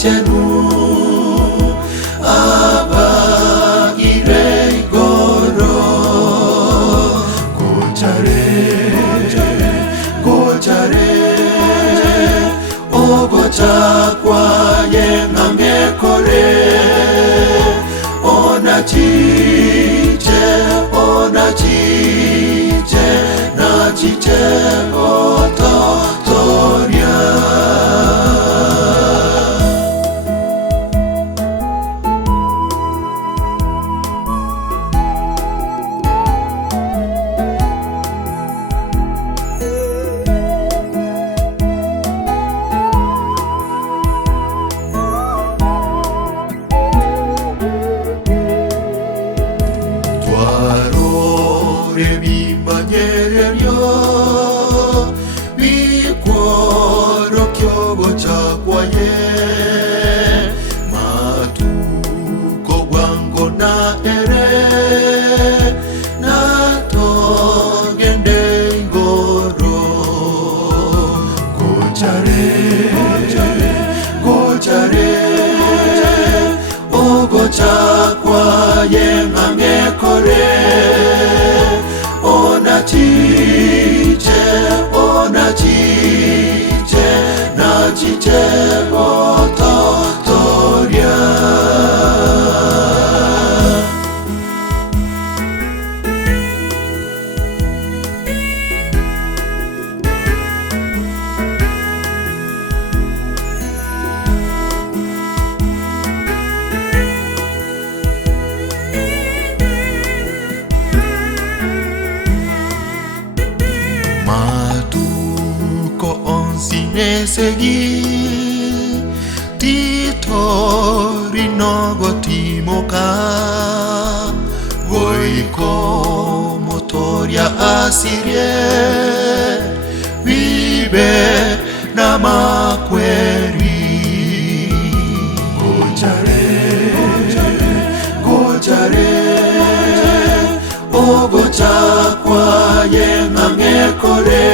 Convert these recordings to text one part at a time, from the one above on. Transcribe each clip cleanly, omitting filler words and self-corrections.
chenu abagire igoro gochare ogocha kwaye ng'ang'ekore ona chiche na chiche ototoria. Bimanyererio bikworo kyogo chakwaye matuko gwango na ere na togende igoro gochare ogo chakwaye ng'ang'ekore ona chiche na chiche ototoria. Matuko onsinesegi titori nogo timoka goiko motoria asirie vive na makweri gochare ogocha kwaye ng'ang'ekore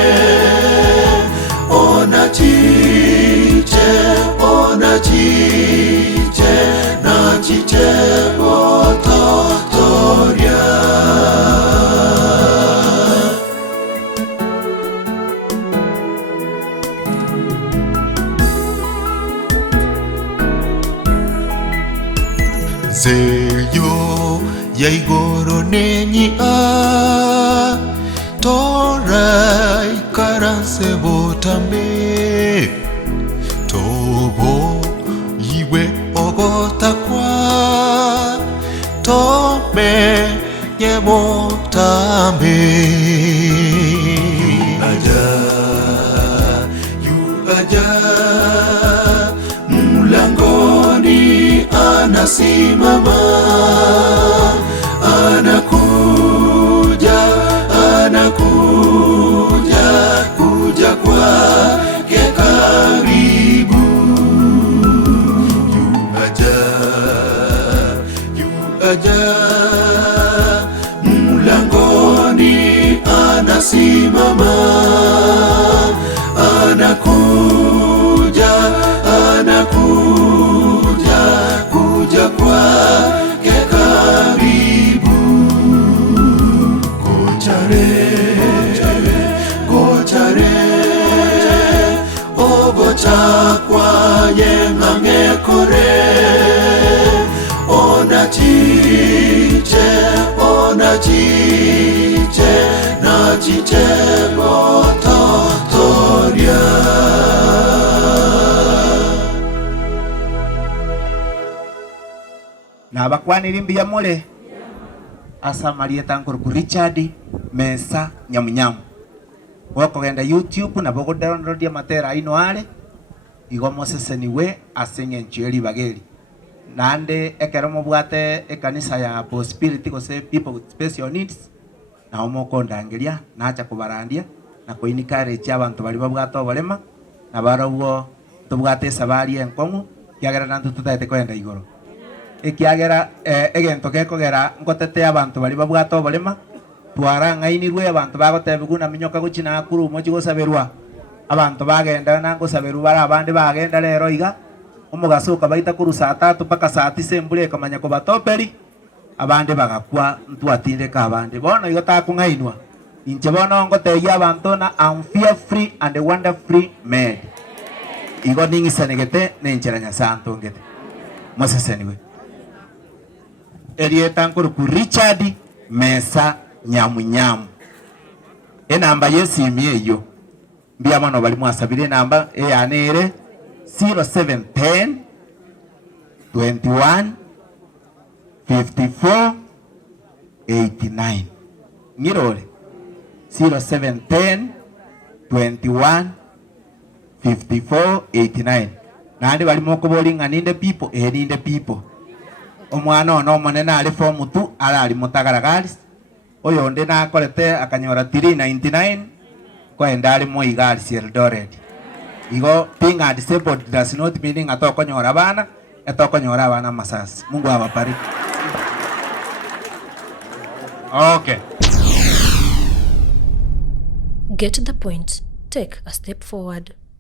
ona chiche na chiche ototoria. Zeyo ya igoro nenyi torai karanse botambe tobo iwe ogotakwa tome yemotambe yu aja mlangoni anasimama kuja kwake karibu yu aja mlangoni anasimama kuja kwake karibu gochare ogocha kwaye ng'ang'ekore ona chiche na chiche ototoria. Nabakwanira mbia mule asa Marieta Nkuruku Richard Mesa Nyamunyamu wakogenda YouTube na bogo download matera ino ale igo Moseseni we asinge ncheli bageli nande ekeromo bwate ekanisa ya Prosperity gose people with special needs na omoko ndangeria nacha kubarandia na koinikare abantu bali babwato bolema na barabwo tubwate sabari enkomu kyagera nantu tutaite kwenda igoro ekiagera egento gekogera ngotete abantu bali babwato bolema twara ngainirwe abantu bagotebuguna minyoka guchina akuru mochi gosaberwa abantu bagenda nango saberu bara abandi bagenda lero iga umugasoka baita kuru saa 3 mpaka saa 9 embura ekamanya kubatoperi abande bagakwa ntwatindeka abande bono igo takung'ainwa inche bono ngotegia abantu na I'm fear free and wonderfully made igo ning'isanegete nenchera Nyasaye ntongete moseseniwe erieta nkuru ku Richard Mesa Nyamunyamu enamba yesimi eyo mbia mono bali mwasabire namba eyanere 0710 21 54 89 ngirore 0710 21 54 89 nandi bali mokobolinga ninde people ninde people omwana ono monene ali form 2 ali mutagaragari oyo nde nakorete akanyora 399 kwenda ali mo igari Eldoret igo being a disabled does not mean atokonyora bana atokonyora abana masasi. Mungu awabariki. Okay. Get to the point. Take a step forward.